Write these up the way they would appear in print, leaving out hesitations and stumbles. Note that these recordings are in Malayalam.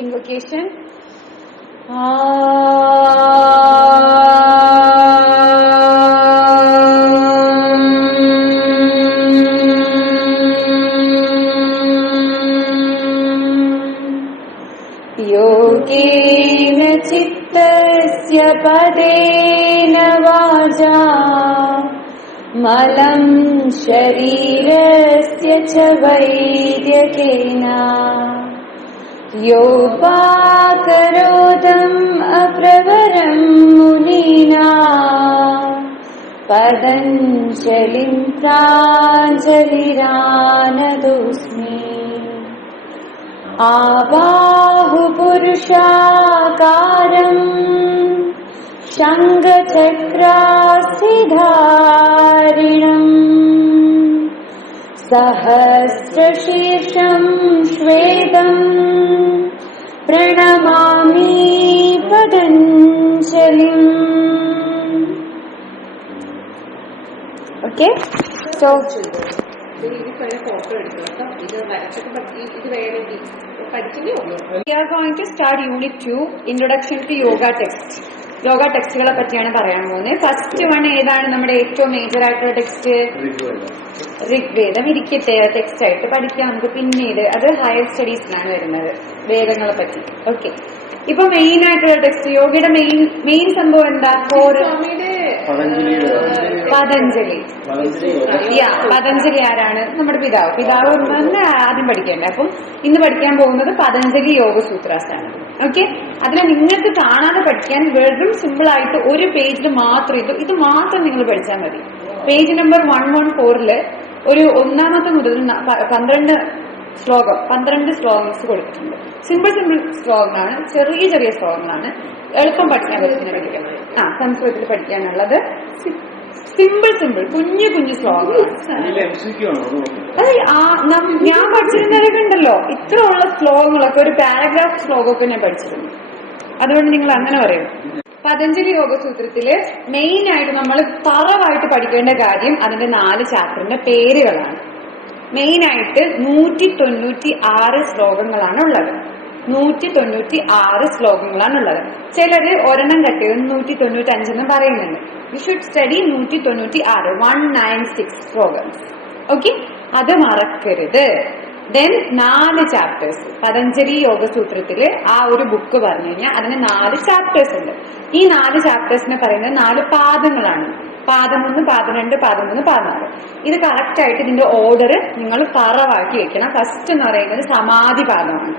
invocation. योगेन चित्तस्य पदेन वाचा मलं शरीरस्य च वैद्यकेन योपाकरोधम् अप्रवरं मुनिना पतञ्जलिं प्राञ्जलिरानतोऽस्मि। आबाहुपुरुषाकारम् शङ्खचक्रास्थिधारिणम् सहस्रशीर्षं श्वेतम् प्रणमामि पतञ्जलिम्. Okay, so we are going to start unit 2, introduction to yoga text. Yoga ടെക്സ്റ്റുകളെ പറ്റിയാണ് പറയാൻ പോകുന്നത്. ഫസ്റ്റ് വൺ ഏതാണ് നമ്മുടെ ഏറ്റവും മേജർ ആയിട്ടുള്ള ടെക്സ്റ്റ്? ഋഗ്വേദം. ഇരിക്കട്ടെ, ടെക്സ്റ്റ് ആയിട്ട് പഠിക്കാം നമുക്ക് പിന്നീട്. അത് ഹയർ സ്റ്റഡീസിലാണ് വരുന്നത്, വേദങ്ങളെ പറ്റി. ഓക്കെ, ഇപ്പൊ മെയിൻ ആയിട്ടുള്ള ടെക്സ്റ്റ് യോഗയുടെ മെയിൻ സംഭവം എന്താ? പതഞ്ജലി. പതഞ്ജലി ആരാണ്? നമ്മുടെ പിതാവ് ആദ്യം പഠിക്കേണ്ടത്. അപ്പം ഇന്ന് പഠിക്കാൻ പോകുന്നത് പതഞ്ജലി യോഗ സൂത്രാസ് ആണ്. ഓക്കെ, അതിനെ നിങ്ങൾക്ക് കാണാതെ പഠിക്കാൻ വെറും സിമ്പിൾ ആയിട്ട് ഒരു പേജിൽ മാത്രം ഇത് മാത്രം നിങ്ങൾ പഠിച്ചാൽ മതി. പേജ് നമ്പർ 114 ഒരു ഒന്നാമത്തെ മുതൽ 12 ശ്ലോകംസ് കൊടുത്തിട്ടുണ്ട്. സിമ്പിൾ ശ്ലോകങ്ങളാണ്, ചെറിയ ശ്ലോകങ്ങളാണ്, എളുപ്പം പഠിക്കാൻ പറ്റുന്ന പഠിക്കാം. സംസ്കൃതത്തിൽ പഠിക്കാനുള്ളത് സിമ്പിൾ കുഞ്ഞു ശ്ലോകങ്ങളാണ്. ഞാൻ പഠിച്ചിരുന്നതൊക്കെ ഉണ്ടല്ലോ, ഇത്ര ഉള്ള ശ്ലോകങ്ങളൊക്കെ ഒരു പാരഗ്രാഫ് ശ്ലോകമൊക്കെ ഞാൻ പഠിച്ചിരുന്നു. അതുകൊണ്ട് നിങ്ങൾ അങ്ങനെ പറയും. പതഞ്ജലി യോഗസൂത്രത്തില് മെയിൻ ആയിട്ട് നമ്മൾ തറവായിട്ട് പഠിക്കേണ്ട കാര്യം അതിന്റെ 4 ചാപ്റ്ററിന്റെ പേരുകളാണ്. മെയിൻ ആയിട്ട് 196 ശ്ലോകങ്ങളാണ് ഉള്ളത്. 196 ശ്ലോകങ്ങളാണുള്ളത്. ചിലര് ഒരെണ്ണം കട്ടിയത് 195 എന്ന് പറയുന്നുണ്ട്. You should study 196, 196 ശ്ലോകംസ്. ഓക്കെ, അത് മറക്കരുത്. Then 4 chapters. പതഞ്ജലി യോഗസൂത്രത്തില് ആ ഒരു ബുക്ക് പറഞ്ഞു കഴിഞ്ഞാൽ അതിന് 4 ചാപ്റ്റേഴ്സ് ഉണ്ട്. ഈ 4 ചാപ്റ്റേഴ്സിനെ പറയുന്നത് 4 പാദങ്ങളാണ്. പാദം 1, പാദം 2, പാദം 3, പാദം 4. ഇത് കറക്റ്റ് ആയിട്ട് ഇതിന്റെ ഓർഡർ നിങ്ങൾ തറവാക്കി വെക്കണം. ഫസ്റ്റ് എന്ന് പറയുന്നത് സമാധി പാദമാണ്.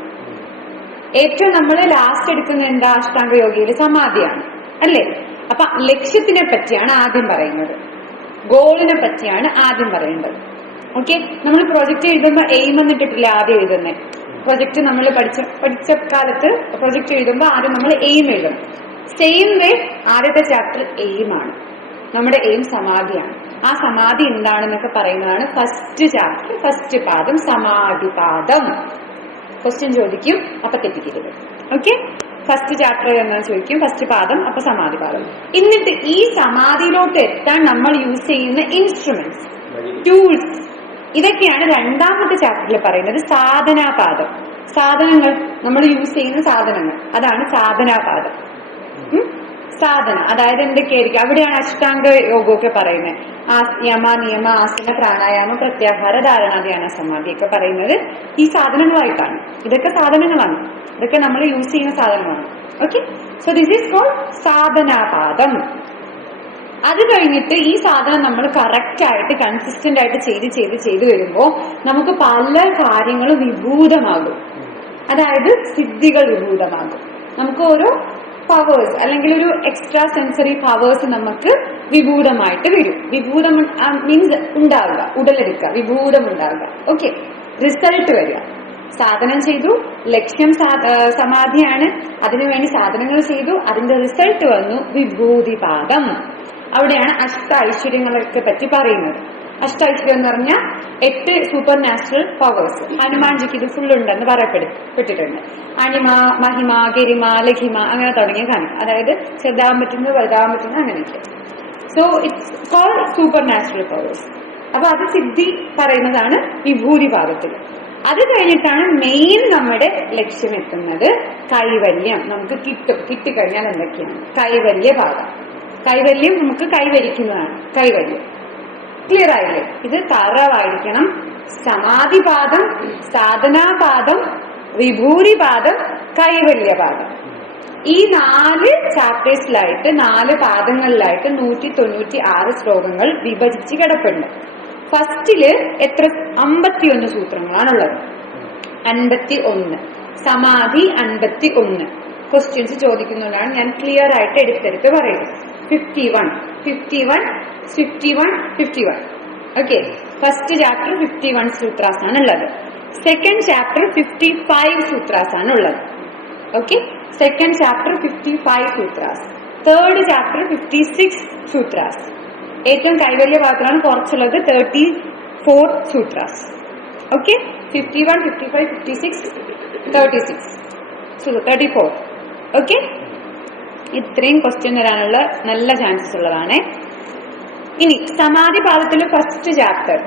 ഏറ്റവും നമ്മൾ ലാസ്റ്റ് എടുക്കുന്ന എന്താ? അഷ്ടാംഗ യോഗയില് സമാധിയാണ്, അല്ലേ? അപ്പൊ ലക്ഷ്യത്തിനെ പറ്റിയാണ് ആദ്യം പറയുന്നത്, ഗോളിനെ പറ്റിയാണ് ആദ്യം പറയേണ്ടത്. ഓക്കെ, നമ്മൾ പ്രൊജക്ട് എഴുതുമ്പോൾ എയിം എന്നിട്ടിട്ടില്ല ആദ്യം എഴുതുന്നത്. പ്രൊജക്ട് നമ്മൾ പഠിച്ച കാലത്ത് പ്രൊജക്ട് എഴുതുമ്പോൾ ആദ്യം നമ്മൾ എയിം എഴുതും. സെയിം വേ ആദ്യത്തെ ചാപ്റ്റർ എയിം ആണ്. നമ്മുടെ എയിം സമാധിയാണ്. ആ സമാധി എന്താണെന്നൊക്കെ പറയുന്നതാണ് ഫസ്റ്റ് ചാപ്റ്റർ, ഫസ്റ്റ് പാദം, സമാധി പാദം. ക്വസ്റ്റ്യൻ ചോദിക്കും, അപ്പൊ തെറ്റിക്കരുത്. ഓക്കെ, ഫസ്റ്റ് ചാപ്റ്റർ എന്നാണ് ചോദിക്കും, ഫസ്റ്റ് പാദം, അപ്പൊ സമാധി പാദം. എന്നിട്ട് ഈ സമാധിയിലോട്ട് എത്താൻ നമ്മൾ യൂസ് ചെയ്യുന്ന ഇൻസ്ട്രുമെന്റ്സ്, ടൂൾസ്, ഇതൊക്കെയാണ് രണ്ടാമത്തെ ചാപ്റ്ററിൽ പറയുന്നത്. സാധനാപാദം, സാധനങ്ങൾ, നമ്മൾ യൂസ് ചെയ്യുന്ന സാധനങ്ങൾ, അതാണ് സാധനാപാദം. സാധന അതായത് എന്തൊക്കെയായിരിക്കും? അവിടെയാണ് അഷ്ടാംഗ യോഗമൊക്കെ പറയുന്നത്. യമ, നിയമ, ആസന, പ്രാണായാമ, പ്രത്യാഹാര, ധാരണ, ധ്യാന, സമാധിയൊക്കെ പറയുന്നത് ഈ സാധനങ്ങളായിട്ടാണ്. ഇതൊക്കെ സാധനങ്ങളാണ്, ഇതൊക്കെ നമ്മൾ യൂസ് ചെയ്യുന്ന സാധനങ്ങളാണ്. Okay, so this is called സാധനാപാദം. അത് കഴിഞ്ഞിട്ട് ഈ സാധനം നമ്മൾ കറക്റ്റ് ആയിട്ട് കൺസിസ്റ്റന്റ് ആയിട്ട് ചെയ്ത് വരുമ്പോൾ നമുക്ക് പല കാര്യങ്ങളും വിഭൂതമാകും. അതായത് സിദ്ധികൾ വിഭൂതമാകും. നമുക്ക് ഓരോ പവേഴ്സ് അല്ലെങ്കിൽ ഒരു എക്സ്ട്രാ സെൻസറി പവേഴ്സ് നമുക്ക് വിഭൂതമായിട്ട് വരും. വിഭൂതം മീൻസ് ഉണ്ടാവുക, ഉടലെടുക്കുക, വിഭൂതം ഉണ്ടാവുക. ഓക്കെ, റിസൾട്ട് വരിക. സാധനം ചെയ്തു, ലക്ഷ്യം സമാധിയാണ്, അതിനുവേണ്ടി സാധനങ്ങൾ ചെയ്തു, അതിന്റെ റിസൾട്ട് വന്നു വിഭൂതിപാദം. അവിടെയാണ് അഷ്ട ഐശ്വര്യങ്ങളൊക്കെ പറ്റി പറയുന്നത്. അഷ്ടൈശ്വര്യം എന്ന് പറഞ്ഞാൽ 8 സൂപ്പർ നാച്ചുറൽ പവേഴ്സ്. ഹനുമാൻജിക്ക് ഇത് ഫുൾ ഉണ്ടെന്ന് പറയപ്പെട്ടിട്ടുണ്ട്. അണിമ, മഹിമ, ഗരിമ, ലഘിമ, അങ്ങനെ തുടങ്ങിയ കാര്യം. അതായത് ചെറുതാൻ പറ്റുന്നത്, വലുതാൻ പറ്റുന്നത്, അങ്ങനെയൊക്കെ. So it's called super natural powers. അപ്പൊ അത് സിദ്ധി പറയുന്നതാണ് വിഭൂതി പാദത്തിൽ. അത് കഴിഞ്ഞിട്ടാണ് മെയിൻ നമ്മുടെ ലക്ഷ്യം എത്തുന്നത്, കൈവല്യം. നമുക്ക് കിട്ടിക്കഴിഞ്ഞാൽ എന്തൊക്കെയാണ് കൈവല്യപാദം. കൈവല്യം നമുക്ക് കൈവരിക്കുന്നതാണ് കൈവല്യം. ക്ലിയർ ആയില്ലേ? ഇത് തറവായിരിക്കണം. സമാധിപാദം, സാധനാപാദം, വിഭൂരിപാദം, കൈവല്യപാദം. ഈ 4 ചാപ്റ്റേഴ്സിലായിട്ട് 4 പാദങ്ങളിലായിട്ട് 196 ശ്ലോകങ്ങൾ വിഭജിച്ച് കിടപ്പുണ്ട്. ഫസ്റ്റില് എത്ര 51 സൂത്രങ്ങളാണുള്ളത്. 51 സമാധി 51 ക്വസ്റ്റ്യൻസ് ചോദിക്കുന്നതുകൊണ്ടാണ് ഞാൻ ക്ലിയർ ആയിട്ട് എടുത്തെടുത്ത് പറയുന്നത്. 51 ഓക്കെ. ഫസ്റ്റ് ചാപ്റ്റർ 51 സൂത്രാസ് ആണ് ഉള്ളത്. സെക്കൻഡ് ചാപ്റ്റർ 55 സൂത്രാസ് ആണ് ഉള്ളത്. Okay, second chapter 55 sutras. Third chapter 56 sutras. ഏറ്റവും കൈവല്യ ഭാഗത്തിലാണ് കുറച്ചുള്ളത് 34 സൂത്രാസ്. ഓക്കെ, 51, 55, 56, 36, 34. ഓക്കെ, ഇത്രയും ക്വസ്റ്റ്യൻ വരാനുള്ള നല്ല ചാൻസസ് ഉള്ളതാണ്. ഇനി സമാധി പാദത്തിലെ ഫസ്റ്റ് ചാപ്റ്റർ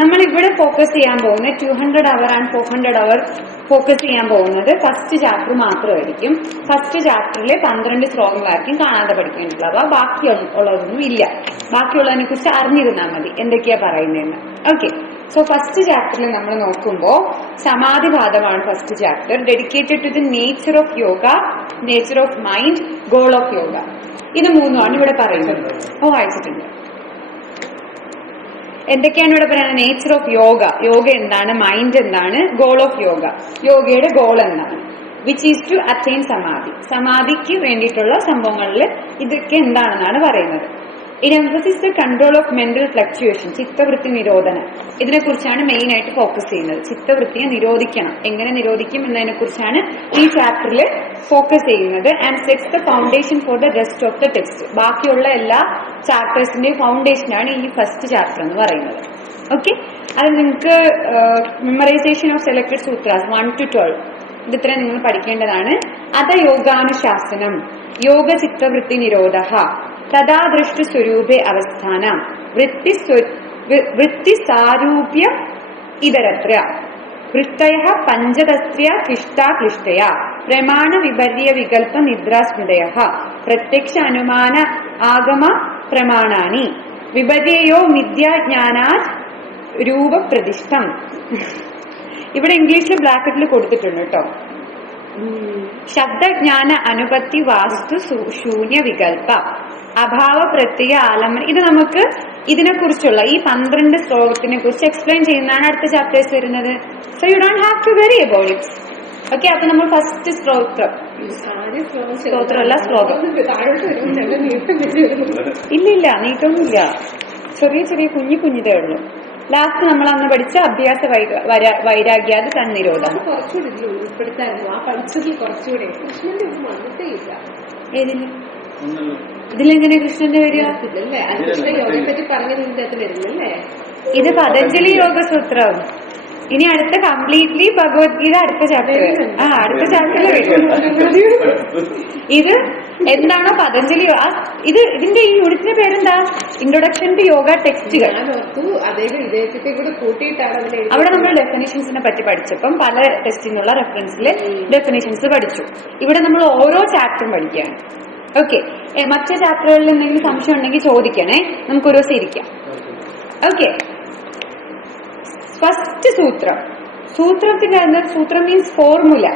നമ്മൾ ഇവിടെ ഫോക്കസ് ചെയ്യാൻ പോകുന്നത് 200 hour ആൻഡ് 400 hour ഫോക്കസ് ചെയ്യാൻ പോകുന്നത് ഫസ്റ്റ് ചാപ്റ്റർ മാത്രമായിരിക്കും. ഫസ്റ്റ് ചാപ്റ്ററിൽ 12 ശ്ലോകങ്ങളായിരിക്കും കാണാതെ പഠിക്കേണ്ടത്. ബാക്കി ഉള്ളതൊന്നും ഇല്ല. ബാക്കിയുള്ളതിനെ കുറിച്ച് അറിഞ്ഞിരുന്നാൽ മതി എന്തൊക്കെയാ പറയുന്നതെന്ന്. ഓക്കെ, സോ ഫസ്റ്റ് ചാപ്റ്ററിൽ നമ്മൾ നോക്കുമ്പോൾ സമാധിപാദമാണ് first chapter. Dedicated to the nature of yoga, nature of mind, goal of yoga. ഇത് മൂന്നുമാണ് ഇവിടെ പറയുന്നത്. വായിച്ചിട്ടുണ്ട്. എന്തൊക്കെയാണ് ഇവിടെ പറയുന്നത്? നേച്ചർ ഓഫ് യോഗ, യോഗ എന്താണ്, മൈൻഡ് എന്താണ്, ഗോൾ ഓഫ് യോഗ, യോഗയുടെ ഗോൾ എന്താണ്, വിച്ച് ഈസ് ടു അറ്റൈൻ സമാധി, സമാധിക്ക് വേണ്ടിയിട്ടുള്ള സംഭവങ്ങളിൽ ഇതൊക്കെ എന്താണെന്നാണ് പറയുന്നത്. In emphasis the control of mental fluctuation, ചിത്തവൃത്തി നിരോധനം, ഇതിനെക്കുറിച്ചാണ് മെയിൻ ആയിട്ട് ഫോക്കസ് ചെയ്യുന്നത്. ചിത്തവൃത്തിയെ നിരോധിക്കണം, എങ്ങനെ നിരോധിക്കും എന്നതിനെ കുറിച്ചാണ് ഈ ചാപ്റ്ററിൽ ഫോക്കസ് ചെയ്യുന്നത്. And sets the foundation for the rest of the text, ബാക്കിയുള്ള എല്ലാ ചാപ്റ്റേഴ്സിന്റെ ഫൗണ്ടേഷനാണ് ഈ ഫസ്റ്റ് ചാപ്റ്റർ എന്ന് പറയുന്നത്. ഓക്കെ, അത് നിങ്ങൾക്ക് memorisation of selected sutras 1 to 12 ഇതിത്രയും നിങ്ങൾ പഠിക്കേണ്ടതാണ്. അത യോഗാനുശാസനം, യോഗ ചിത്തവൃത്തി നിരോധ, തഥാ ദൃഷ്ട സ്വരൂപേ അവസ്ഥാന, വൃത്തി സാരൂപ്യ ഇതരത്ര, വൃത്തയ പഞ്ചതസ്യ ക്ലിഷ്ടയ, പ്രമാണ വിപര്യ വികല്പ നിദ്രാസ്മൃതയ, പ്രത്യക്ഷ അനുമാന ആഗമ പ്രമാണാനി, വിപര്യോ മിഥ്യാജ്ഞാനാത് രൂപപ്രതിഷ്ഠം. ഇവിടെ ഇംഗ്ലീഷിൽ ബ്രാക്കറ്റിൽ കൊടുത്തിട്ടുണ്ട് കേട്ടോ. ശബ്ദജ്ഞാന അനുപത്തി വാസ്തു ശൂന്യ വികല്പ അഭാവ പ്രത്യയ ആലംബന. ഇത് നമുക്ക് ഇതിനെക്കുറിച്ചുള്ള ഈ 12 ശ്ലോകത്തിനെ കുറിച്ച് എക്സ്പ്ലെയിൻ ചെയ്യുന്നതാണ് അടുത്ത ചാപ്റ്റേഴ്സ് വരുന്നത്. So you don't have to worry about it. Okay, അപ്പൊ നമ്മൾ ഫസ്റ്റ് സ്തോത്രമല്ല ശ്ലോകം. ഇല്ലില്ല, നീട്ടൊന്നുമില്ല, ചെറിയ ചെറിയ കുഞ്ഞിതേ ഉള്ളൂ. ലാസ്റ്റ് നമ്മൾ അന്ന് പഠിച്ച അഭ്യാസ വൈരാഗ്യാത് തന്നിരോധം. ഏതിന്? ഇതിലെങ്ങനെ കൃഷ്ണന്റെ വരിക? ഇത് പതഞ്ജലി യോഗസൂത്രം. ഇനി അടുത്ത കംപ്ലീറ്റ്ലി ഭഗവത്ഗീത അടുത്ത ചാപ്റ്റർ. അടുത്ത ചാപ്റ്ററിൽ വരും. ഇത് എന്താണോ പതഞ്ജലി, ഇതിന്റെ ഈ യൂണിറ്റിന്റെ പേരെന്താ? ഇൻട്രൊഡക്ഷൻ ടു യോഗ ടെക്സ്റ്റുകൾ. അവിടെ നമ്മൾ ഡെഫിനിഷൻസിനെ പറ്റി പഠിച്ചപ്പം പല ടെസ്റ്റിനുള്ള റെഫറൻസിൽ ഡെഫിനിഷൻസ് പഠിച്ചു. ഇവിടെ നമ്മൾ ഓരോ ചാപ്റ്ററും പഠിക്കുകയാണ്. ഓക്കെ, മറ്റു ചാപ്റ്ററുകളിൽ എന്തെങ്കിലും സംശയം ഉണ്ടെങ്കിൽ ചോദിക്കണേ, നമുക്ക് ഒരു ദിവസം ഇരിക്കാം. ഓക്കെ, ഫസ്റ്റ് സൂത്രം. സൂത്രത്തിന്റെ സൂത്രം മീൻസ് ഫോർമുല.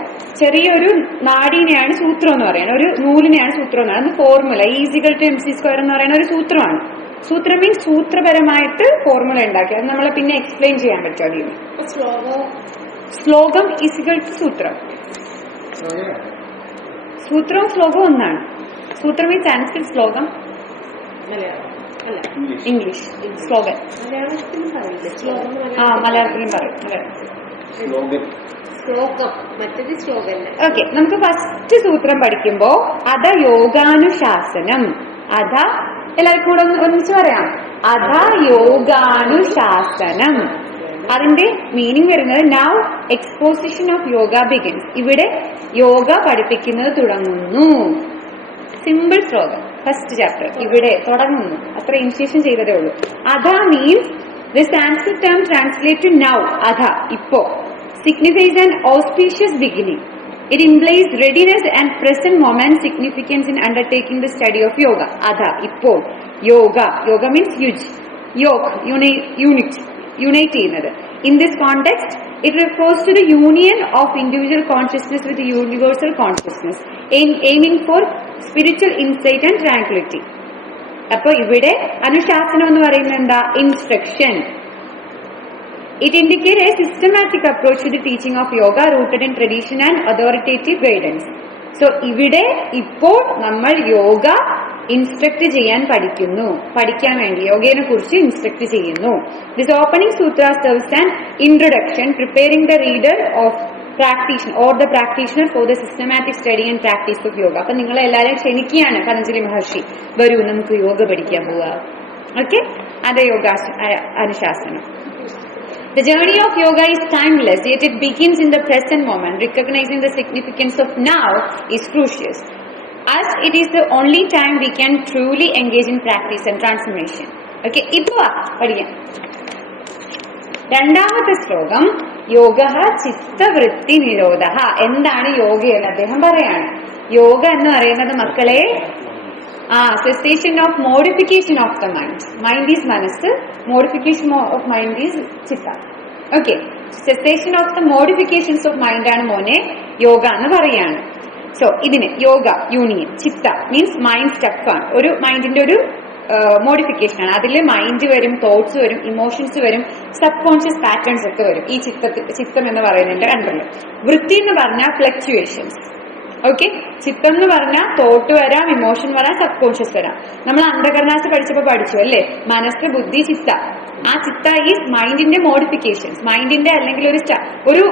ചെറിയൊരു നാടീനെയാണ് സൂത്രം എന്ന് പറയുന്നത്, ഒരു നൂലിനെയാണ് സൂത്രം എന്ന് പറയുന്നത്. ഫോർമുല ഈസിക്കൽ ടു MC² എന്ന് പറയുന്ന ഒരു സൂത്രമാണ്. സൂത്രം മീൻസ് സൂത്രപരമായിട്ട് ഫോർമുല ഉണ്ടാക്കി അത് നമ്മളെ പിന്നെ എക്സ്പ്ലെയിൻ ചെയ്യാൻ പറ്റും. അതിന് ശ്ലോകം ഈസിക്കൽ ടു സൂത്രം. സൂത്രവും ശ്ലോകവും ഒന്നാണ്. സൂത്രം മീൻസ് സാൻസ്ക്രിറ്റ്, ശ്ലോകം ഇംഗ്ലീഷ്. സ്ലോഗൻ മലയാളത്തിലും പറയും. ഓക്കെ, നമുക്ക് ഫസ്റ്റ് സൂത്രം പഠിക്കുമ്പോ അധ യോഗാനുശാസനം. അധ എല്ലാവർക്കും കൂടെ ഒന്നിച്ച് പറയാം. അധ യോഗാനുശാസനം. അതിന്റെ മീനിങ് വരുന്നത് now exposition of yoga begins. ഇവിടെ യോഗ പഠിപ്പിക്കുന്നത് തുടങ്ങുന്നു. സിമ്പിൾ ശ്ലോകം, ഫസ്റ്റ് ചാപ്റ്റർ ഇവിടെ തുടങ്ങുന്നു, അത്ര ഇനിഷ്യേഷൻ ചെയ്തതേ ഉള്ളൂ. അധ means the Sanskrit term translated to now, adha, ippo, signifies an auspicious beginning. It implies readiness and present moment significance in undertaking the study of yoga. Adha, ippo, yoga. Yoga means huge. Yoke, unite ചെയ്യുന്നത്. In this context, it refers to the union of individual consciousness with universal consciousness, aiming for spiritual insight and tranquility. അപ്പൊ ഇവിടെ അനുശാസനം എന്ന് പറയുന്നത് എന്താ? Instruction. It indicates a systematic approach to the teaching of yoga rooted in tradition and authoritative guidance. So ഇവിടെ ഇപ്പോൾ നമ്മൾ യോഗ ഇൻസ്ട്രക്ട് ചെയ്യാൻ പഠിക്കാൻ വേണ്ടി യോഗയെ കുറിച്ച് ഇൻസ്ട്രക്ട് ചെയ്യുന്നു. This opening sutra serves an introduction, preparing the reader of practitioner or the practitioner for the systematic study and practice of yoga. അപ്പൊ നിങ്ങളെ എല്ലാവരെയും ക്ഷണിക്കുകയാണ് പതഞ്ജലി മഹർഷി, വരൂ നമുക്ക് യോഗ പഠിക്കാൻ പോവാ. ഓക്കെ, അത് അനുശാസനം. The journey of yoga is timeless, yet it begins in the present moment. Recognizing the significance of now is crucial, as it is the only time we can truly engage in practice and transformation. Okay, ഇപ്പൊ പഠിക്കാം. രണ്ടാമത്തെ ശ്ലോകം, യോഗ ചിത്തവൃത്തി നിരോധ. എന്താണ് യോഗ എന്ന് അദ്ദേഹം പറയാണ്. യോഗ എന്ന് പറയുന്നത് മക്കളെ cessation of modification of the mind. Mind is മനസ്സ്, modification of mind is chitta. Okay, cessation of the modifications of mind ആണ് മോനെ യോഗ എന്ന് പറയാണ്. സോ ഇതിന് yoga union, chitta means mind stuff ആണ്, ഒരു മൈൻഡിന്റെ ഒരു മോഡിഫിക്കേഷൻ ആണ്. അതിൽ മൈൻഡ് വരും, തോട്ട്സ് വരും, ഇമോഷൻസ് വരും, സബ് കോൺഷ്യസ് പാറ്റേൺസ് ഒക്കെ വരും ഈ ചിത്തം എന്ന് പറയുന്നതിന്റെ അണ്ടറിൽ. വൃത്തി എന്ന് പറഞ്ഞാൽ ഫ്ലക്ച്വേഷൻസ്. ഓക്കെ, ചിത്തം എന്ന് പറഞ്ഞാൽ തോട്ട് വരാം, ഇമോഷൻ വരാം, സബ് കോൺഷ്യസ് വരാം. നമ്മൾ അന്ധകരണാസ് പഠിച്ചപ്പോൾ പഠിച്ചു അല്ലേ, മനസ്സ്, ബുദ്ധി, ചിത്ത. ആ ചിത്ത ഈസ് മൈൻഡിന്റെ മോഡിഫിക്കേഷൻസ്, മൈൻഡിന്റെ അല്ലെങ്കിൽ ഒരു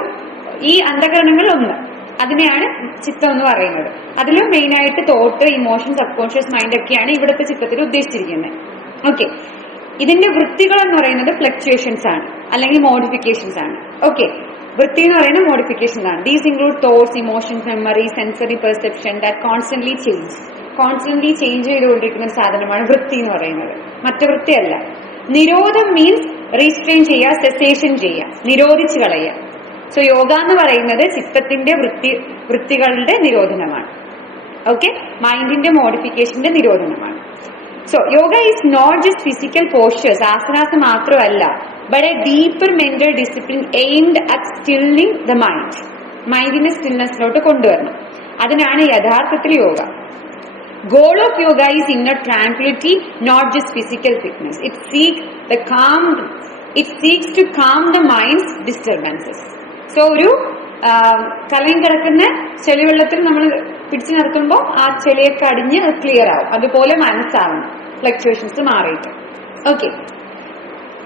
ഈ അന്ധകരണങ്ങൾ ഒന്ന്, അതിനെയാണ് ചിത്തം എന്ന് പറയുന്നത്. അതിൽ മെയിൻ ആയിട്ട് thought, emotion, sub conscious mind ഒക്കെയാണ് ഇവിടുത്തെ ചിത്തത്തിൽ ഉദ്ദേശിച്ചിരിക്കുന്നത്. ഓക്കെ, ഇതിന്റെ വൃത്തികൾ എന്ന് പറയുന്നത് ഫ്ലക്ച്വേഷൻസ് ആണ് അല്ലെങ്കിൽ മോഡിഫിക്കേഷൻസ് ആണ്. ഓക്കെ, വൃത്തി എന്ന് പറയുന്നത് മോഡിഫിക്കേഷൻസ് ആണ്. These include thoughts, emotions, memory, sensory perception that constantly change ചെയ്തുകൊണ്ടിരിക്കുന്ന ഒരു സാധനമാണ് വൃത്തി എന്ന് പറയുന്നത്, മറ്റു വൃത്തിയല്ല. നിരോധം മീൻസ് റീസ്ട്രെയിൻ ചെയ്യുക, സെസേഷൻ ചെയ്യുക, നിരോധിച്ച് കളയുക. സോ യോഗ എന്ന് പറയുന്നത് ചിത്തത്തിന്റെ വൃത്തികളുടെ നിരോധനമാണ്. ഓക്കെ, മൈൻഡിന്റെ മോഡിഫിക്കേഷന്റെ നിരോധനമാണ്. So yoga is not just physical postures, asanas മാത്രമല്ല, but a deeper mental discipline aimed at stilling the mind. മൈൻഡിനെ സ്റ്റിൽനെസ്സിലോട്ട് കൊണ്ടുവരണം. അതിനാണ് യഥാർത്ഥത്തിൽ yoga. Goal of yoga is inner tranquility, not just physical fitness. It seeks to calm the mind's disturbances. So ഒരു കലയും കിടക്കുന്ന ചെളിവെള്ളത്തിൽ നമ്മൾ പിടിച്ചു നിർത്തുമ്പോൾ ആ ചെളിയൊക്കെ അടിഞ്ഞ് ക്ലിയർ ആവും. അതുപോലെ മനസ്സാവണം, ഫ്ലക്ച്വേഷൻസ് മാറിയിട്ട്. Okay,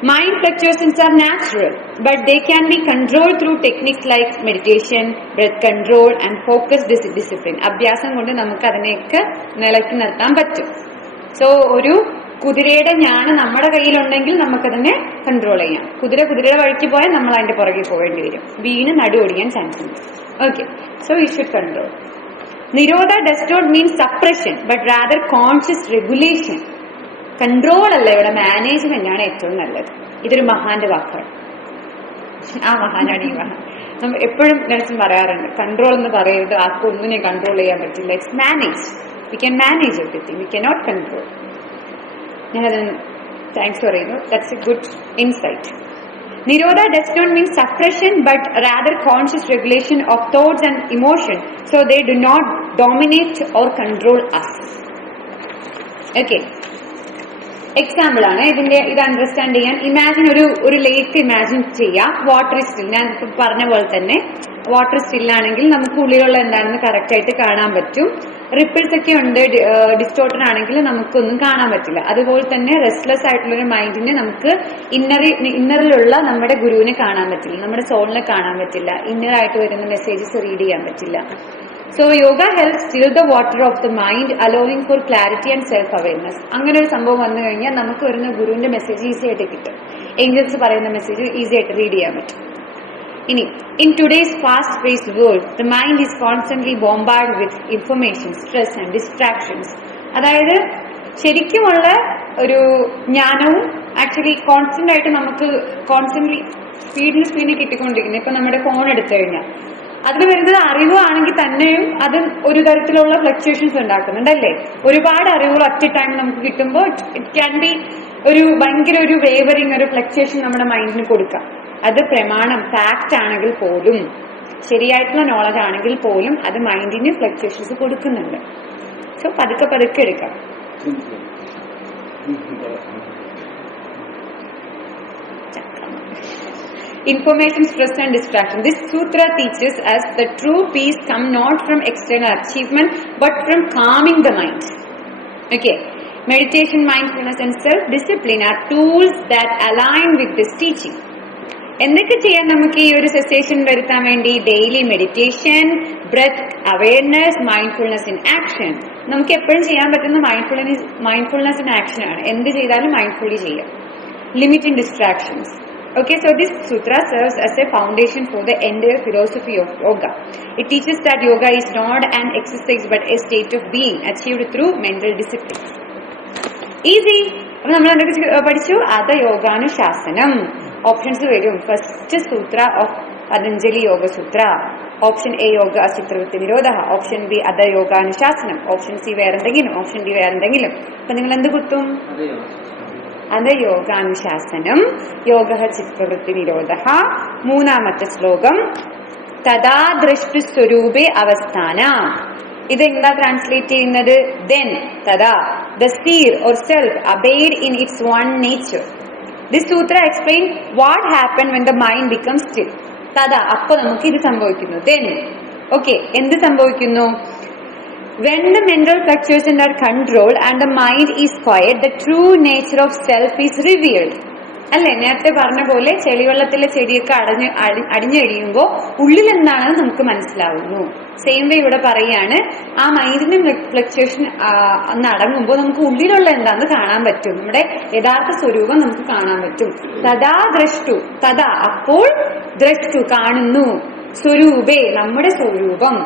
mind fluctuations are natural, but they can be controlled through techniques like meditation, breath control and focused discipline. അഭ്യാസം കൊണ്ട് നമുക്ക് അതിനെയൊക്കെ നിലയ്ക്ക് നിർത്താൻ പറ്റും. സോ ഒരു കുതിരയുടെ ഞാണ് നമ്മുടെ കയ്യിലുണ്ടെങ്കിൽ നമുക്കതിനെ കൺട്രോൾ ചെയ്യാം. കുതിരയുടെ വഴിക്ക് പോയാൽ നമ്മൾ അതിന്റെ പുറകെ പോകേണ്ടി വരും, വീണ് നടു ഒടിയാൻ ചാൻസ് ഉണ്ട്. Okay, so you should control. Nirodha does not mean suppression but rather conscious regulation. Control അല്ല, ഇവിടെ മാനേജ്മെന്റ് ആണ് ഏറ്റവും നല്ലത്. ഇതൊരു മഹാന്റെ വാക്കാണ്. ആ മഹാനാണ് ഈ മഹാൻ. നമ്മൾ എപ്പോഴും നെൽസൺ പറയാറുണ്ട്, കൺട്രോൾ എന്ന് പറയരുത്, ആർക്കും ഒന്നിനെ കൺട്രോൾ ചെയ്യാൻ പറ്റില്ല. It's manage. We can manage everything, we can not control. ഞാനതിന് താങ്ക്സ് പറയുന്നു. That's a good insight. Nirodha does not mean suppression but rather conscious regulation of thoughts and emotion so they do not dominate or control us. Okay, example ആണ് ഇത് അണ്ടർസ്റ്റാൻഡ് ചെയ്യാൻ. ഇമാജിൻ ഒരു ലേക്ക് ഇമാജിൻ ചെയ്യാം. വാട്ടർ സ്റ്റിൽ, ഞാൻ ഇപ്പൊ പറഞ്ഞ പോലെ തന്നെ വാട്ടർ സ്റ്റില്ലാണെങ്കിൽ നമുക്ക് ഉള്ളിലുള്ള എന്താണെന്ന് കറക്റ്റ് ആയിട്ട് കാണാൻ പറ്റും. റിപ്പിൾസ് ഒക്കെ ഉണ്ട്, ഡിസ്റ്റോർട്ടഡ് ആണെങ്കിൽ നമുക്കൊന്നും കാണാൻ പറ്റില്ല. അതുപോലെ തന്നെ റെസ്റ്റ്ലെസ് ആയിട്ടുള്ള ഒരു മൈൻഡിനെ നമുക്ക് ഇന്നറിലുള്ള നമ്മുടെ ഗുരുവിനെ കാണാൻ പറ്റില്ല, നമ്മുടെ സോളിനെ കാണാൻ പറ്റില്ല, ഇന്നറായിട്ട് വരുന്ന മെസ്സേജസ് റീഡ് ചെയ്യാൻ പറ്റില്ല. So yoga helps still the water of the mind, allowing for clarity and self-awareness. അങ്ങനെ ഒരു സംഭവം വന്നു കഴിഞ്ഞാൽ നമുക്ക് വരുന്ന ഗുരുവിന്റെ മെസ്സേജ് ഈസി ആയിട്ട് കിട്ടും. ഏഞ്ചൽസ് പറയുന്ന മെസ്സേജ് ഈസി ആയിട്ട് റീഡ് ചെയ്യാൻ പറ്റും. ഇനി in today's fast-paced world, the mind is constantly bombarded with information, stress and distractions. അതായത് ശരിക്കുമുള്ള ഒരു ജ്ഞാനവും ആക്ച്വലി കോൺസ്റ്റന്റ് ആയിട്ട് നമുക്ക് കോൺസ്റ്റന്റ്ലി സ്പീഡിന് കിട്ടിക്കൊണ്ടിരിക്കുന്നത്. ഇപ്പൊ നമ്മുടെ ഫോൺ എടുത്തു കഴിഞ്ഞാൽ അതിൽ വരുന്നത് അറിവാണെങ്കിൽ തന്നെയും അത് ഒരു തരത്തിലുള്ള ഫ്ലക്ച്വേഷൻസ് ഉണ്ടാക്കുന്നുണ്ടല്ലേ. ഒരുപാട് അറിവുകൾ ഒറ്റ ടൈം നമുക്ക് കിട്ടുമ്പോൾ ഇറ്റ് ക്യാൻ ബി ഒരു ഭയങ്കര ഒരു വേവറിങ്, ഒരു ഫ്ലക്ച്വേഷൻ നമ്മുടെ മൈൻഡിന് കൊടുക്കാം. അത് പ്രമാണം ഫാക്റ്റ് ആണെങ്കിൽ പോലും, ശരിയായിട്ടുള്ള നോളജ് ആണെങ്കിൽ പോലും അത് മൈൻഡിന് ഫ്ലക്ച്വേഷൻസ് കൊടുക്കുന്നുണ്ട്. സോ പതുക്കെ പതുക്കെ എടുക്കാം. Information, stress and distraction. This sutra teaches us that true peace come not from external achievement but from calming the mind. Okay. Meditation, mindfulness and self-discipline are tools that align with this teaching. എന്തൊക്കെ ചെയ്യാൻ നമുക്ക് ഈ ഒരു സെസേഷൻ വരുത്താൻ വേണ്ടി? Daily meditation, breath awareness, mindfulness in action. നമുക്ക് എപ്പോഴും ചെയ്യാൻ പറ്റുന്ന മൈൻഡ്ഫുൾനെസ് ഇൻ ആക്ഷൻ ആണ്. എന്ത് ചെയ്താലും മൈൻഡ്ഫുള്ളി ചെയ്യാം. Limit in distractions. Okay, so this sutra serves as a foundation for the entire philosophy of yoga. It teaches that yoga is not an exercise but a state of being achieved through mental discipline. Easy. അപ്പോൾ നമ്മൾ എന്തൊക്കെ പഠിച്ചു? അധ യോഗാനുശാസനം. ഓപ്ഷൻസ് വരും. First sutra of Patanjali yoga sutra. Option A യോഗ ചിത്രവൃത്തി നിരോധ, ഓപ്ഷൻ ബി അധ യോഗാനുശാസനം, ഓപ്ഷൻ സി വേറെന്തെങ്കിലും, ഓപ്ഷൻ ഡി വേറെന്തെങ്കിലും. അപ്പൊ നിങ്ങൾ എന്ത് കുത്തും? അധ യോഗാനുശാസനം, യോഗ ചിത്രവൃത്തി നിരോധ. മൂന്നാമത്തെ ശ്ലോകം തഥാ ദ്രഷ്ടു സ്വരൂപേ അവസ്ഥാന. ഇതെന്താ ട്രാൻസ്ലേറ്റ് ചെയ്യുന്നത്? ദെൻ തഥാ the seer or self abide in its one nature. This sutra explains what happened when the mind becomes still. തഥാ അപ്പൊ നമുക്ക് ഇത് സംഭവിക്കുന്നു. then okay, എന്ത് സംഭവിക്കുന്നു? When the mental fluctuations are controlled and the mind is quiet, the true nature of self is revealed. അല്ലെ, നേരത്തെ പറഞ്ഞ പോലെ ചെളിവെള്ളത്തിലെ ചെടിയൊക്കെ അടിഞ്ഞു കഴിയുമ്പോൾ ഉള്ളിൽ എന്താണെന്ന് നമുക്ക് മനസ്സിലാവുന്നു. സെയിം വേ ഇവിടെ പറയാണ്, ആ മൈൻഡിന്റെ ഫ്ലക്ച്വേഷൻ ഒന്ന് അടങ്ങുമ്പോൾ നമുക്ക് ഉള്ളിലുള്ള എന്താണെന്ന് കാണാൻ പറ്റും. നമ്മുടെ യഥാർത്ഥ സ്വരൂപം നമുക്ക് കാണാൻ പറ്റും. തഥാ ദ്രഷ്ടു, തഥാ അപ്പോൾ, ദ്രഷ്ടു കാണുന്നു, സ്വരൂപേ നമ്മുടെ സ്വരൂപം,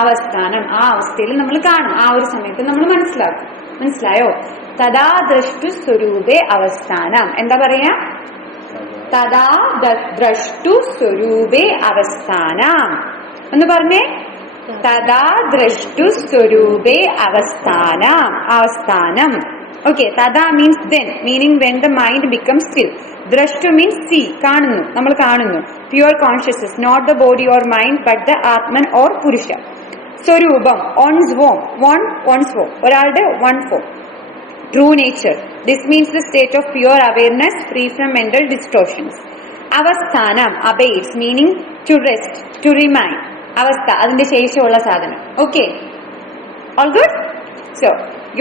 അവസ്ഥാനം ആ അവസ്ഥയിൽ നമ്മൾ കാണും. ആ ഒരു സമയത്ത് നമ്മൾ മനസ്സിലാക്കും. മനസ്സിലായോ? തഥാ ദ്രഷ്ടു സ്വരൂപേ അവസ്ഥാനം. എന്താ പറയാ? തഥാ ദ്രഷ്ടു സ്വരൂപേ അവസ്ഥാനം എന്ന് പറഞ്ഞേ. തഥാ ദ്രഷ്ടു സ്വരൂപേ അവസ്ഥാനം, അവസ്ഥാനം. Okay, tada means then, meaning when the mind becomes still. Drashtu means see, കാണുന്നു, നമ്മൾ കാണുന്നു. Pure consciousness, not the body or mind but the Atman or Purusha. സ്വരൂപം, one's form, one's form, ഒരാളുടെ one form. True nature, this means the state of pure awareness free from mental distortions. അവസ്ഥാനം, abides, meaning to rest, to remain. അവസ്ഥ, അതിന്റെ ശേഷമുള്ള സാധനം. Okay, all good? So,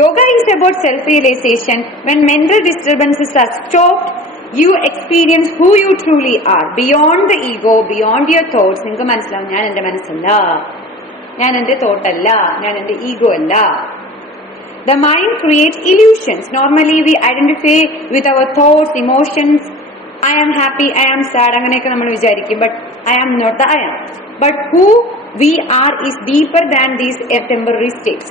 yoga is about self-realization. When mental disturbances are stopped, you experience who you truly are, beyond the ego, beyond your thoughts. നിങ്ങൾക്ക് മനസ്സിലാവും, ഞാൻ എന്റെ മനസ്സല്ല, ഞാൻ എന്റെ തോട്ട് അല്ല, ഞാൻ എന്റെ ഈഗോ അല്ല. The mind creates illusions. Normally we identify with our thoughts, emotions. I am happy, I am sad, അങ്ങനെയൊക്കെ നമ്മൾ വിചാരിക്കും. But I am not the I am. But who we are is deeper than these temporary states.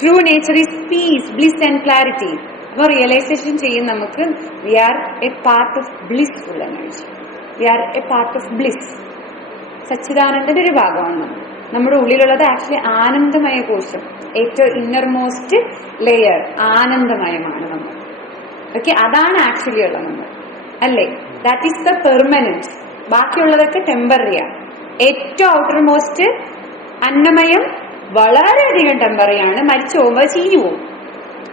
True nature is peace, bliss and clarity. അപ്പോൾ റിയലൈസേഷൻ ചെയ്യും നമുക്ക് we are a part of blissful energy. We are a part of bliss. സച്ചിദാനന്ദന്റെ ഒരു ഭാഗമാണ് നമ്മൾ. നമ്മുടെ ഉള്ളിലുള്ളത് ആക്ച്വലി ആനന്ദമയ കോശം, ഏറ്റവും ഇന്നർമോസ്റ്റ് ലെയർ ആനന്ദമയമാണ് നമ്മൾ. ഓക്കെ, അതാണ് ആക്ച്വലി ഉള്ളത് നമ്മൾ, അല്ലേ? That is the permanent. ബാക്കിയുള്ളതൊക്കെ ടെമ്പററിയാണ്. ഏറ്റവും ഔട്ടർമോസ്റ്റ് അന്നമയം വളരെയധികം ടെമ്പററിയാണ്. മരിച്ചു പോകുമ്പോൾ ചീഞ്ഞു പോകും.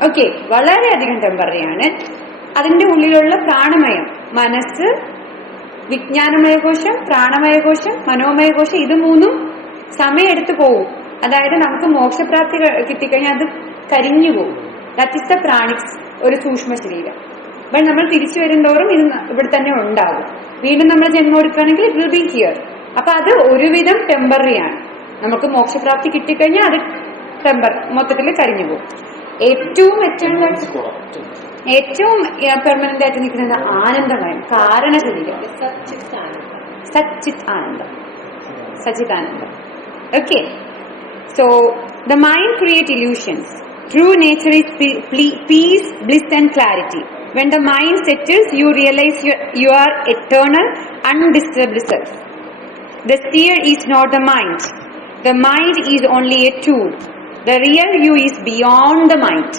ഓക്കെ, വളരെയധികം ടെമ്പററിയാണ്. അതിന്റെ ഉള്ളിലുള്ള പ്രാണമയം, മനസ്സ്, വിജ്ഞാനമയകോശം, പ്രാണമയകോശം, മനോമയകോശം, ഇത് മൂന്നും സമയമെടുത്ത് പോകും. അതായത് നമുക്ക് മോക്ഷപ്രാപ്തി കിട്ടിക്കഴിഞ്ഞാൽ അത് കരിഞ്ഞു പോകും. ദാറ്റ് ഇസ് ദ പ്രാണിക്സ്, ഒരു സൂക്ഷ്മ ശരീരം. ബട്ട് നമ്മൾ തിരിച്ചു വരുന്നതോറും ഇത് ഇവിടെ തന്നെ ഉണ്ടാകും. വീണ്ടും നമ്മൾ ജന്മം എടുക്കുകയാണെങ്കിൽ ഇറ്റ് വിൽ ബി ഹിയർ. അപ്പൊ അത് ഒരുവിധം ടെമ്പററിയാണ്. നമുക്ക് മോക്ഷപ്രാപ്തി കിട്ടിക്കഴിഞ്ഞാൽ അത് മൊത്തത്തിൽ കരിഞ്ഞു പോകും. ഏറ്റവും പെർമനന്റ് ആയിട്ട് നിൽക്കുന്നത് ആനന്ദമയം, കാരണ ശരീരം, Satchitananda. Satchitananda. Okay. So the mind creates illusions. True nature is peace, bliss and clarity. When the mind settles, you realize you are eternal, undisturbed self. The seer is not the mind. The mind is only a tool. The real you is beyond the mind.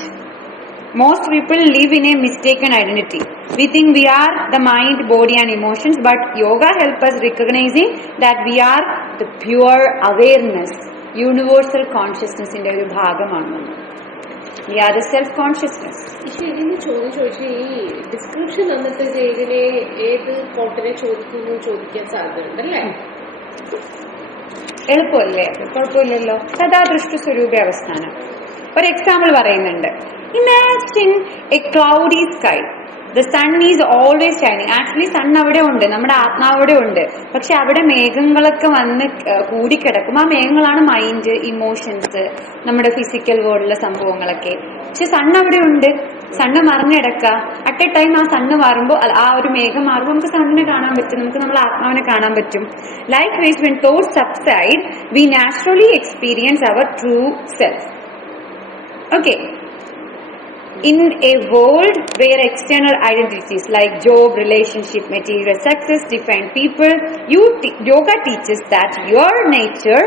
Most people live in a mistaken identity. We think we are the mind, body and emotions, but yoga helps us recognizing that we are the pure awareness, universal consciousness in ഒരു ഭാഗമാണ്. We are the self-consciousness. ഇതിന് ചോദിച്ചു ഈ ഡിസ്ക്രിപ്ഷൻ അന്നത്തെ ഇതിനെ ഏത് കോട്ടിനെ ചോദിക്കുന്നു ചോദിക്കാൻ സാധ്യതയുണ്ടല്ലേ? എളുപ്പമല്ലേ? കുഴപ്പമില്ലല്ലോ. സദാ ദൃഷ്ട സ്വരൂപ അവസ്ഥാനം. ഒരു എക്സാമ്പിൾ പറയുന്നുണ്ട്. Imagine a cloudy sky. The sun is always shining. Actually sun അവിടെ ഉണ്ട്, നമ്മുടെ ആത്മാവിടെ ഉണ്ട്. പക്ഷെ അവിടെ മേഘങ്ങളൊക്കെ വന്ന് കൂടിക്കിടക്കും. ആ മേഘങ്ങളാണ് മൈൻഡ്, ഇമോഷൻസ്, നമ്മുടെ ഫിസിക്കൽ വേൾഡിലെ സംഭവങ്ങളൊക്കെ. പക്ഷെ സൺ അവിടെ ഉണ്ട്. സണ്ണ് മറിഞ്ഞിടക്കുക. അറ്റ് എ ടൈം ആ സണ്ണ് മാറുമ്പോൾ, ആ ഒരു മേഘം മാറുമ്പോൾ നമുക്ക് സണ്ണിനെ കാണാൻ പറ്റും, നമുക്ക് നമ്മുടെ ആത്മാവിനെ കാണാൻ പറ്റും. Likewise when thoughts subside we naturally experience our true self. Okay. In a world where external identities like job, relationship, material success define people, yoga teaches that your nature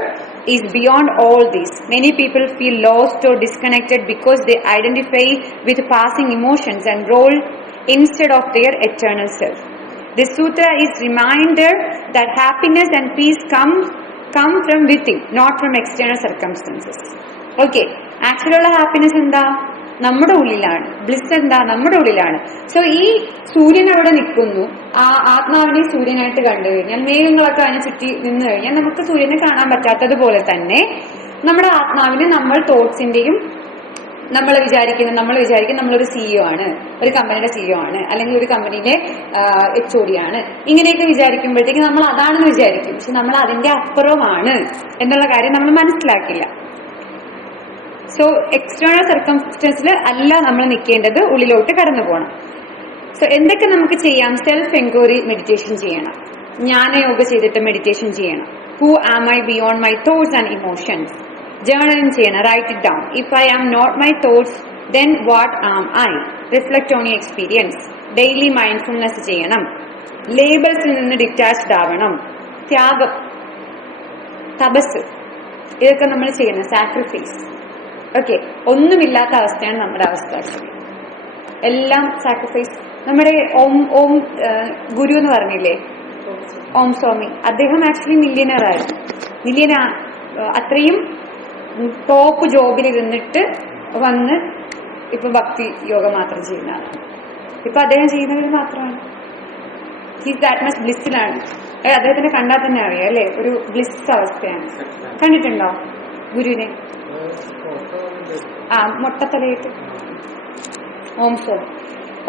is beyond all this. Many people feel lost or disconnected because they identify with passing emotions and role instead of their eternal self. This sutra is reminder that happiness and peace come from within, not from external circumstances. Okay, actual happiness എന്താ? നമ്മുടെ ഉള്ളിലാണ്. ബ്ലിസ് എന്താ? നമ്മുടെ ഉള്ളിലാണ്. സോ ഈ സൂര്യൻ അവിടെ നിൽക്കുന്നു. ആ ആത്മാവിനെ സൂര്യനായിട്ട് കണ്ടു കഴിഞ്ഞാൽ, മേഘങ്ങളൊക്കെ അതിനെ ചുറ്റി നിന്ന് കഴിഞ്ഞാൽ നമുക്ക് സൂര്യനെ കാണാൻ പറ്റാത്തതുപോലെ തന്നെ നമ്മുടെ ആത്മാവിനെ നമ്മൾ തോട്ട്സിന്റെയും നമ്മൾ വിചാരിക്കും നമ്മളൊരു സിഇഒ ആണ്, ഒരു കമ്പനിയുടെ സിഇഒ ആണ്, അല്ലെങ്കിൽ ഒരു കമ്പനിയുടെ HOD ആണ്, ഇങ്ങനെയൊക്കെ വിചാരിക്കുമ്പോഴത്തേക്ക് നമ്മൾ അതാണെന്ന് വിചാരിക്കും. പക്ഷെ നമ്മൾ അതിന്റെ അപ്പുറമാണ് എന്നുള്ള കാര്യം നമ്മൾ മനസ്സിലാക്കില്ല. സോ എക്സ്റ്റേണൽ സർക്കംസ്റ്റൻസിൽ അല്ല നമ്മൾ നിൽക്കേണ്ടത്, ഉള്ളിലോട്ട് കടന്നു പോകണം. സോ എന്തൊക്കെ നമുക്ക് ചെയ്യാം? സെൽഫ് എൻക്വയറി മെഡിറ്റേഷൻ ചെയ്യണം. ജ്ഞാനയോഗ ചെയ്തിട്ട് മെഡിറ്റേഷൻ ചെയ്യണം. Who am I beyond my thoughts and emotions. Journaling ചെയ്യണം. Write it down. If I am not my thoughts then what am I? Reflect on your experience. Daily mindfulness ചെയ്യണം. ലേബൽസിൽ നിന്ന് ഡിറ്റാച്ച്ഡ് ആവണം. ത്യാഗം, തപസ്, ഇതൊക്കെ നമ്മൾ ചെയ്യണം. സാക്രിഫൈസ്. ഓക്കെ. ഒന്നുമില്ലാത്ത അവസ്ഥയാണ് നമ്മുടെ അവസ്ഥ. എല്ലാം സാക്രിഫൈസ്. നമ്മുടെ ഓം ഗുരു എന്ന് പറഞ്ഞില്ലേ, ഓം സ്വാമി, അദ്ദേഹം ആക്ച്വലി മില്യനർ ആയിരുന്നു. അത്രയും ടോപ്പ് ജോബിൽ ഇരുന്നിട്ട് വന്ന് ഇപ്പൊ ഭക്തി യോഗ മാത്രം ചെയ്യുന്ന ആളാണ്. ഇപ്പൊ അദ്ദേഹം ചെയ്യുന്നവർ മാത്രമാണ്. ഹീസ് ദാറ്റ് മച്ച് ബ്ലിസ്സിലാണ്. അദ്ദേഹത്തിനെ കണ്ടാൽ തന്നെ അറിയാം അല്ലെ, ഒരു ബ്ലിസ് അവസ്ഥയാണ്. കണ്ടിട്ടുണ്ടോ ഗുരുവിനെ? മൊട്ടത്തലയിട്ട് ഓം സോം.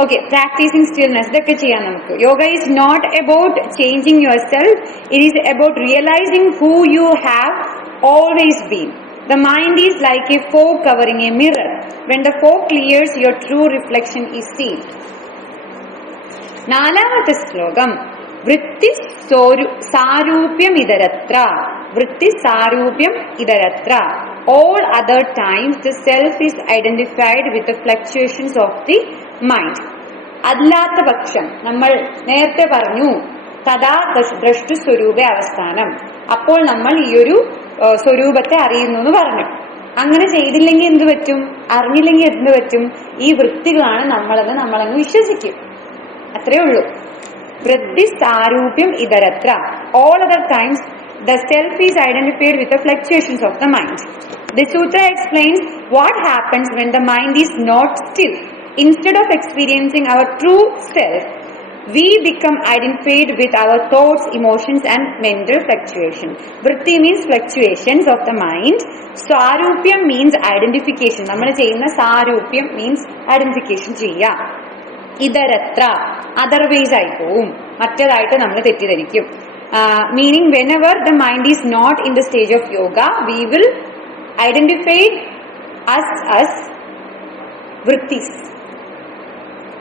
ഓക്കെ. പ്രാക്ടീസിങ് സ്റ്റിൽനെസ്, ഇതൊക്കെ ചെയ്യാം നമുക്ക്. Yoga is not about changing your self, it is about realizing who you have always been. The mind is like a fog covering a mirror. When the fog clears, your true reflection is seen. നാലാമത്തെ ശ്ലോകം. വൃത്തി സാരൂപ്യം ഇതരത്ര. വൃത്തി സാരൂപ്യം ഇതരത്ര. All other times the self is identified with the fluctuations of the mind. അല്ലാത്ത പക്ഷം നമ്മൾ നേരത്തെ പറഞ്ഞു തഥാ ദ്രഷ്ടു സ്വരൂപ അവസ്ഥാനം. അപ്പോൾ നമ്മൾ ഈ ഒരു സ്വരൂപത്തെ അറിയുന്നു എന്ന് പറഞ്ഞു. അങ്ങനെ ചെയ്തില്ലെങ്കിൽ എന്ത് പറ്റും? അറിഞ്ഞില്ലെങ്കിൽ എന്ത് പറ്റും? ഈ വൃത്തികളാണ് നമ്മളെന്ന് നമ്മളങ്ങ് വിശ്വസിക്കും. അത്രേ ഉള്ളൂ. വൃത്തി സാരൂപ്യം ഇതരത്ര. All other times the self is identified with the fluctuations of the mind. The sutra explains what happens when the mind is not still. Instead of experiencing our true self, we become identified with our thoughts, emotions and mental fluctuation. Vritti means fluctuations of the mind. Sarupyam means identification. നമ്മൾ ചെയ്യുന്ന സാരൂപ്യം means identification ചെയ്യുക. ഇതരത്ര otherwise ആയി പോവും, മറ്റേതായിട്ട് നമ്മൾ തെറ്റിദ്ധരിക്കും. Meaning whenever the mind is not in the stage of yoga, we will identify us as vrittis.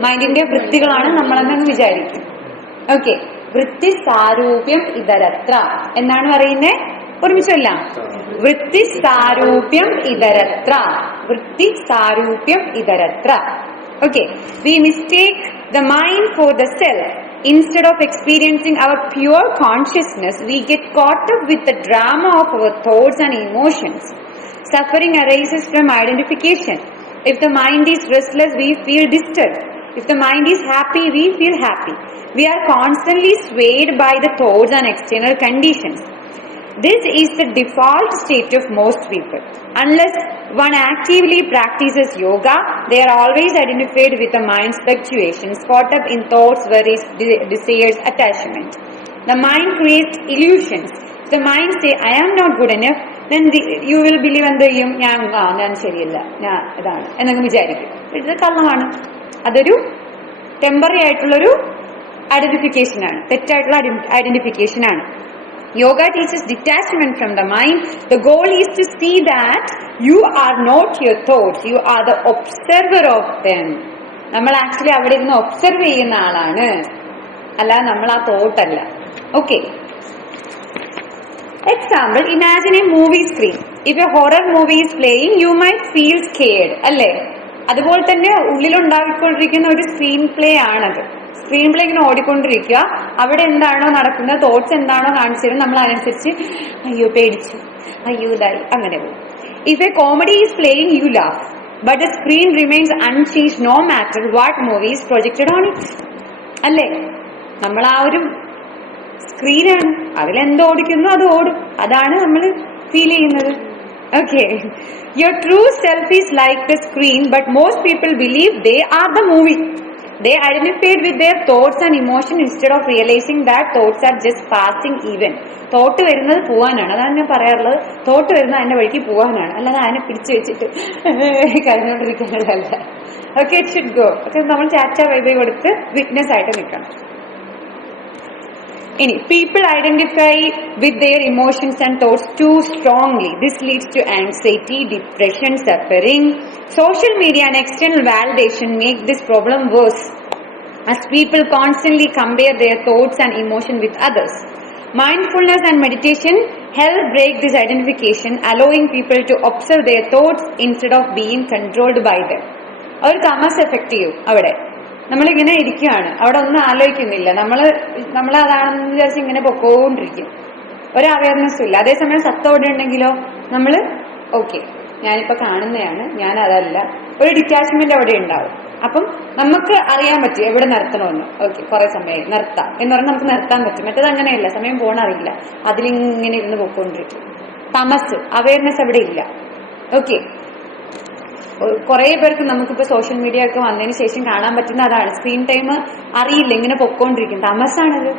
മൈൻഡിന്റെ വൃത്തികളാണ് നമ്മളെന്ന് വിചാരിക്കും. ഓക്കെ. വൃത്തി സാരൂപ്യം ഇതരത്ര എന്നാണ് പറയുന്നേ. ഒരുമിച്ചല്ല, വൃത്തി സാരൂപ്യം ഇതരത്ര, വൃത്തി സാരൂപ്യം ഇതരത്ര. Okay, we mistake the mind for the self. Instead of experiencing our pure consciousness, we get caught up with the drama of our thoughts and emotions. Suffering arises from identification. If the mind is restless, we feel disturbed. If the mind is happy, we feel happy. We are constantly swayed by the thoughts and external conditions. This is the default state of most people. Unless one actively practices yoga, they are always identified with the mind's fluctuations, caught up in thoughts, worries, desires, attachment. The mind creates illusions. If the mind say, I am not good enough, then you will believe എന്ത് ചെയ്യും, ഞാൻ ശരിയല്ല, ഞാൻ ഇതാണ് എന്നൊക്കെ വിചാരിക്കും. ഇത് കള്ളമാണ്. അതൊരു ടെമ്പററി ആയിട്ടുള്ളൊരു ഐഡന്റിഫിക്കേഷൻ ആണ്, തെറ്റായിട്ടുള്ള ഐഡന്റിഫിക്കേഷൻ ആണ്. Yoga teaches detachment from the mind. The goal is to see that you are not your thoughts, you are the observer of them. നമ്മൾ ആക്ച്വലി അവിടെ ഇരുന്ന് ഒബ്സർവ് ചെയ്യുന്ന ആളാണ്, അല്ലാതെ നമ്മൾ ആ തോട്ടല്ല. Okay, example, imagine a movie screen. If a horror movie is playing, you might feel scared, അല്ലേ? അതുപോലെ തന്നെ ഉള്ളിലുണ്ടാക്കിക്കൊണ്ടിരിക്കുന്ന ഒരു സ്ക്രീൻ പ്ലേ ആണത്. സ്ക്രീൻ പ്ലേ ഇങ്ങനെ ഓടിക്കൊണ്ടിരിക്കുക, അവിടെ എന്താണോ നടക്കുന്നത്, തോട്ട്സ് എന്താണോ കാണിച്ചു തരും, നമ്മൾ അതിനനുസരിച്ച് അയ്യോ പേടിച്ചു, അയ്യോ ഇതായി, അങ്ങനെ പോകും. If a comedy is playing, you laugh, but the screen remains unchanged no matter what movie is projected on it, അല്ലേ? നമ്മൾ ആ ഒരു സ്ക്രീനാണ്, അതിലെന്ത് ഓടിക്കുന്നു അത് ഓടും, അതാണ് നമ്മൾ ഫീൽ ചെയ്യുന്നത്. Okay, your true self is like the screen, but most people believe they are the movie. They identified with their thoughts and emotion instead of realizing that thoughts are just passing event. Thought വരുന്നത് പോവാനാണ്, അതാണ് ഞാൻ പറയാറുള്ളത്. തോട്ട് വരുന്നത് അതിന്റെ വഴിക്ക് പോവാനാണ്, അല്ലാതെ അതിനെ പിടിച്ചു വെച്ചിട്ട് കഴിഞ്ഞുകൊണ്ടിരിക്കാനുള്ളതല്ല. Okay, it should go. Okay, നമ്മൾ ചാറ്റ വൈബൈ കൊടുത്ത് വിറ്റ്നസ് ആയിട്ട് നിൽക്കണം. ഇനി, people identify with their emotions and thoughts too strongly. This leads to anxiety, depression, suffering. Social media and external validation make this problem worse, as people constantly compare their thoughts and emotion with others. Mindfulness and meditation help break this identification, allowing people to observe their thoughts instead of being controlled by them. ഒരു തമസ് എഫക്റ്റ് ചെയ്യും. അവിടെ നമ്മളിങ്ങനെ ഇരിക്കുകയാണ്, അവിടെ ഒന്നും ആലോചിക്കുന്നില്ല, നമ്മൾ അതാണെന്ന് വിചാരിച്ച് ഇങ്ങനെ പൊക്കോണ്ടിരിക്കും, ഒരു അവയർനെസ്സും ഇല്ല. അതേസമയം സത്തം അവിടെ ഉണ്ടെങ്കിലോ നമ്മൾ ഓക്കെ, ഞാനിപ്പോൾ കാണുന്നതാണ്, ഞാൻ അതല്ല, ഒരു ഡിറ്റാച്ച്മെന്റ് അവിടെ ഉണ്ടാവും. അപ്പം നമുക്ക് അറിയാൻ പറ്റും എവിടെ നിർത്തണമെന്ന്. ഓക്കെ, കുറെ സമയം നിർത്താം എന്ന് പറഞ്ഞാൽ നമുക്ക് നിർത്താൻ പറ്റും. മറ്റേത് അങ്ങനെയല്ല, സമയം പോണറിയില്ല, അതിലിങ്ങനെ ഇരുന്ന് പൊക്കോണ്ടിരിക്കും. തമസ്, അവയർനെസ് അവിടെ ഇല്ല. ഓക്കെ, കുറെ പേർക്ക് നമുക്കിപ്പോ സോഷ്യൽ മീഡിയ ഒക്കെ വന്നതിന് ശേഷം കാണാൻ പറ്റുന്ന അതാണ്, സ്ക്രീൻ ടൈം അറിയില്ല, ഇങ്ങനെ പൊക്കോണ്ടിരിക്കും. തമസാണത്,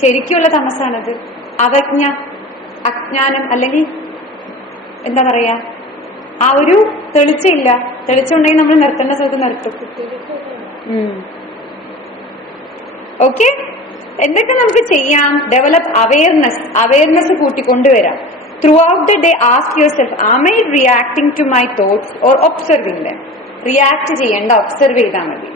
ശരിക്കുള്ള തമസാണത്. അവജ്ഞ, അജ്ഞാനം, അല്ലെങ്കിൽ എന്താ പറയാ, ആ ഒരു തെളിച്ചില്ല. തെളിച്ചുണ്ടെങ്കിൽ നമ്മൾ നിർത്തേണ്ട സ്ഥലത്ത് നിർത്തും. ഓക്കെ, എന്തൊക്കെ നമുക്ക് ചെയ്യാം? ഡെവലപ്പ് അവയർനെസ് കൂട്ടിക്കൊണ്ടുവരാം. Throughout the day, ask yourself, am I reacting to my thoughts or observing them? React ചെയ്യേണ്ട, ഒബ്സർവ് ചെയ്താൽ മതി.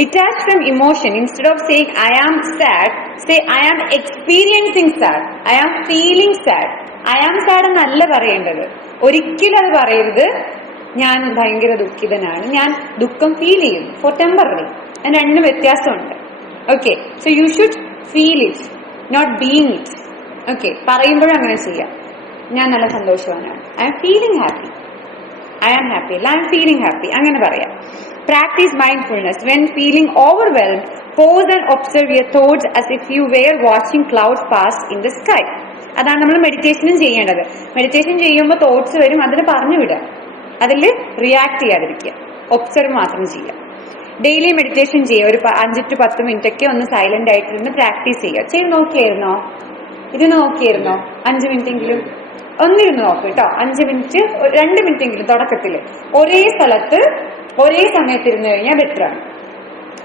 Detach from emotion. Instead of saying I am sad, say I am experiencing sad, I am feeling sad. I am sad എന്നല്ല പറയേണ്ടത്, ഒരിക്കലും അത് പറയരുത്. ഞാൻ ഭയങ്കര ദുഃഖിതനാണ്, ഞാൻ ദുഃഖം ഫീൽ ചെയ്യുന്നു. ഫോർ ടെമ്പററി, അതിന് രണ്ടും വ്യത്യാസമുണ്ട്. Okay, so you should feel it, not being it. Okay, പറയുമ്പോഴും അങ്ങനെ ചെയ്യാം. ഞാൻ നല്ല സന്തോഷവാനാണ്, I am feeling happy, I am happy അല്ല ഐ ആം ഫീലിംഗ് ഹാപ്പി, അങ്ങനെ പറയാം. Practice mindfulness. When feeling overwhelmed, pause and observe your thoughts as if you were watching clouds pass in the sky. അതാണ് നമ്മൾ മെഡിറ്റേഷനും ചെയ്യേണ്ടത്. മെഡിറ്റേഷൻ ചെയ്യുമ്പോൾ തോട്ട്സ് വരും, അതിന് പറഞ്ഞു വിടുക, അതിൽ റിയാക്ട് ചെയ്യാതിരിക്കുക, ഒബ്സർവ് മാത്രം ചെയ്യുക. ഡെയിലി മെഡിറ്റേഷൻ ചെയ്യുക, ഒരു 5 to 10 മിനിറ്റ് ഒക്കെ ഒന്ന് സൈലന്റ് ആയിട്ടിരുന്ന് പ്രാക്ടീസ് ചെയ്യുക. ചെയ്ത് നോക്കിയായിരുന്നോ? ഇത് നോക്കിയായിരുന്നോ? 5 മിനിറ്റെങ്കിലും ഒന്നിരുന്ന് നോക്ക് കേട്ടോ. 5 മിനിറ്റ്, 2 മിനിറ്റെങ്കിലും തുടക്കത്തിൽ ഒരേ സ്ഥലത്ത് ഒരേ സമയത്ത് ഇരുന്ന് കഴിഞ്ഞാൽ ബെറ്ററാണ്.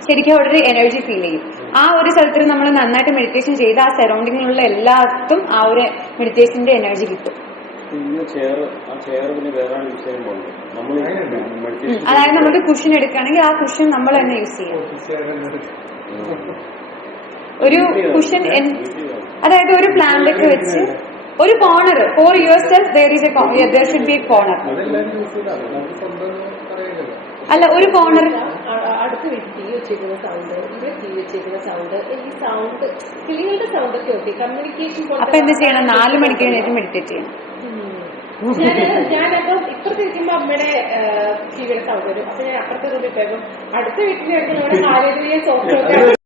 ശരിക്കും അവിടെ ഒരു എനർജി ഫീൽ ചെയ്യും. ആ ഒരു സ്ഥലത്തിൽ നമ്മൾ നന്നായിട്ട് മെഡിറ്റേഷൻ ചെയ്ത് ആ സറൗണ്ടിങ്ങിലുള്ള എല്ലാത്തും ആ ഒരു മെഡിറ്റേഷന്റെ എനർജി കിട്ടും. അതായത് നമുക്ക് കുഷൻ എടുക്കുകയാണെങ്കിൽ ആ കുഷൻ നമ്മൾ തന്നെ യൂസ് ചെയ്യാം. ഒരു കുഷൻ, അതായത് ഒരു പ്ലാന്റ് ഒക്കെ വെച്ച് ഒരു corner for your self there should be a corner. അല്ല, ഒരു കോർണർ. അടുത്ത വീട്ടിൽ തീ വെച്ചേക്കുന്ന സൗണ്ട്, ഇവിടെ തീ വെച്ചേക്കുന്ന സൗണ്ട്, ഈ സൗണ്ട് കിളികളുടെ സൗണ്ട് ഒക്കെ ഓക്കെ, കമ്മ്യൂണിക്കേഷൻ. അപ്പൊ എന്ത് ചെയ്യണം? 4 മണിക്ക് എഴുന്നേറ്റ് മെഡിറ്റേറ്റ് ചെയ്യണം. ഞാനപ്പം ഇപ്പുറത്ത് ഇരിക്കുമ്പോ അമ്മയുടെ ടിവിയുടെ സൗണ്ട് വരും. അപ്പൊ ഞാൻ അപ്പുറത്തെ റൂമിൽ പോകും. അടുത്ത വീട്ടിൽ അടുത്ത നമ്മുടെ ഹാലേലുയ സോഫ്റ്റ്